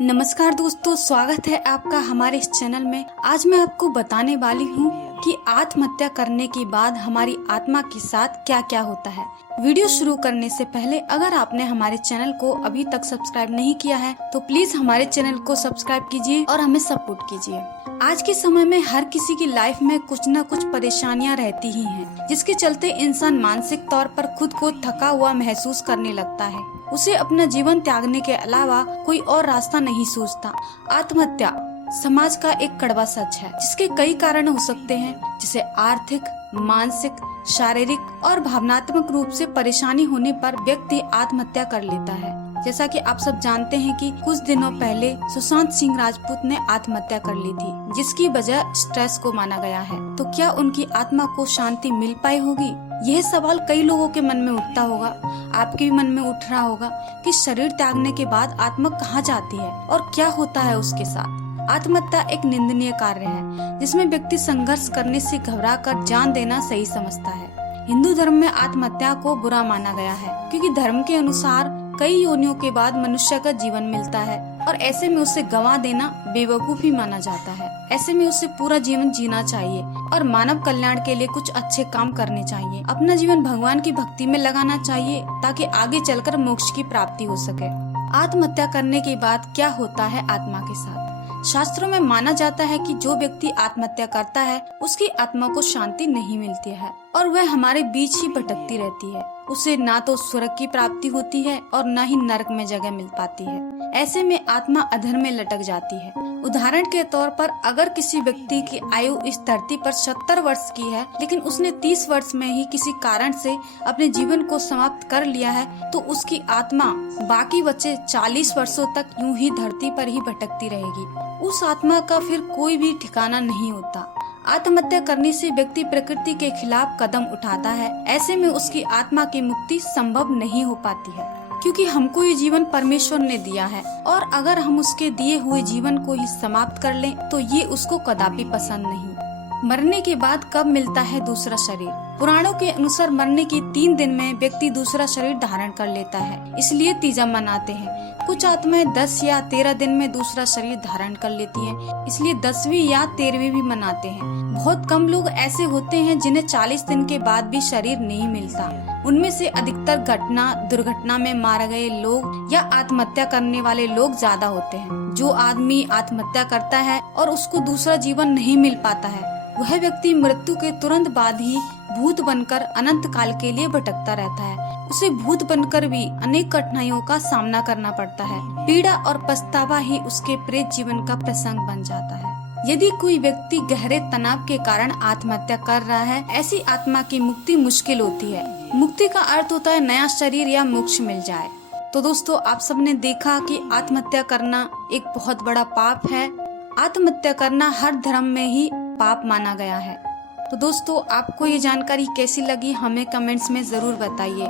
नमस्कार दोस्तों, स्वागत है आपका हमारे इस चैनल में। आज मैं आपको बताने वाली हूँ कि आत्महत्या करने के बाद हमारी आत्मा के साथ क्या क्या होता है। वीडियो शुरू करने से पहले अगर आपने हमारे चैनल को अभी तक सब्सक्राइब नहीं किया है तो प्लीज हमारे चैनल को सब्सक्राइब कीजिए और हमें सपोर्ट कीजिए। आज के समय में हर किसी की लाइफ में कुछ न कुछ परेशानियां रहती ही हैं, जिसके चलते इंसान मानसिक तौर पर खुद को थका हुआ महसूस करने लगता है। उसे अपना जीवन त्यागने के अलावा कोई और रास्ता नहीं सूझता। आत्महत्या समाज का एक कड़वा सच है, जिसके कई कारण हो सकते हैं, जैसे आर्थिक, मानसिक, शारीरिक और भावनात्मक रूप से परेशानी होने पर व्यक्ति आत्महत्या कर लेता है। जैसा कि आप सब जानते हैं कि कुछ दिनों पहले सुशांत सिंह राजपूत ने आत्महत्या कर ली थी, जिसकी वजह स्ट्रेस को माना गया है। तो क्या उनकी आत्मा को शांति मिल पाई होगी? यह सवाल कई लोगों के मन में उठता होगा, आपके भी मन में उठ रहा होगा कि शरीर त्यागने के बाद आत्मा कहाँ जाती है और क्या होता है उसके साथ। आत्महत्या एक निंदनीय कार्य है, जिसमें व्यक्ति संघर्ष करने से घबराकर जान देना सही समझता है। हिंदू धर्म में आत्महत्या को बुरा माना गया है, क्योंकि धर्म के अनुसार कई योनियों के बाद मनुष्य का जीवन मिलता है और ऐसे में उसे गंवा देना बेवकूफी माना जाता है। ऐसे में उसे पूरा जीवन जीना चाहिए और मानव कल्याण के लिए कुछ अच्छे काम करने चाहिए। अपना जीवन भगवान की भक्ति में लगाना चाहिए, ताकि आगे चलकर मोक्ष की प्राप्ति हो सके। आत्महत्या करने के बाद क्या होता है आत्मा के साथ? शास्त्रों में माना जाता है कि जो व्यक्ति आत्महत्या करता है उसकी आत्मा को शांति नहीं मिलती है और वह हमारे बीच ही भटकती रहती है। उसे ना तो स्वर्ग की प्राप्ति होती है और न ही नरक में जगह मिल पाती है। ऐसे में आत्मा अधर में लटक जाती है। उदाहरण के तौर पर अगर किसी व्यक्ति की आयु इस धरती पर 70 वर्ष की है, लेकिन उसने 30 वर्ष में ही किसी कारण से अपने जीवन को समाप्त कर लिया है, तो उसकी आत्मा बाकी बचे 40 वर्षों तक यूं ही धरती पर ही भटकती रहेगी। उस आत्मा का फिर कोई भी ठिकाना नहीं होता। आत्महत्या करने से व्यक्ति प्रकृति के खिलाफ कदम उठाता है। ऐसे में उसकी आत्मा की मुक्ति संभव नहीं हो पाती है, क्योंकि हमको ये जीवन परमेश्वर ने दिया है और अगर हम उसके दिए हुए जीवन को ही समाप्त कर लें तो ये उसको कदापि पसंद नहीं। मरने के बाद कब मिलता है दूसरा शरीर? पुराणों के अनुसार मरने के 3 दिन में व्यक्ति दूसरा शरीर धारण कर लेता है, इसलिए तीजा मनाते हैं। कुछ आत्माएं 10 या 13 दिन में दूसरा शरीर धारण कर लेती हैं, इसलिए 10वीं या 13वीं भी मनाते हैं। बहुत कम लोग ऐसे होते हैं जिन्हें 40 दिन के बाद भी शरीर नहीं मिलता। उनमें से अधिकतर दुर्घटना में मारे गए लोग या आत्महत्या करने वाले लोग ज्यादा होते हैं। जो आदमी आत्महत्या करता है और उसको दूसरा जीवन नहीं मिल पाता है, वह व्यक्ति मृत्यु के तुरंत बाद ही भूत बनकर अनंत काल के लिए भटकता रहता है। उसे भूत बनकर भी अनेक कठिनाइयों का सामना करना पड़ता है। पीड़ा और पछतावा ही उसके प्रेत जीवन का प्रसंग बन जाता है। यदि कोई व्यक्ति गहरे तनाव के कारण आत्महत्या कर रहा है, ऐसी आत्मा की मुक्ति मुश्किल होती है। मुक्ति का अर्थ होता है नया शरीर या मोक्ष मिल जाए। तो दोस्तों, आप सबने देखा कि आत्महत्या करना एक बहुत बड़ा पाप है। आत्महत्या करना हर धर्म में ही पाप माना गया है। तो दोस्तों, आपको ये जानकारी कैसी लगी हमें कमेंट्स में जरूर बताइए।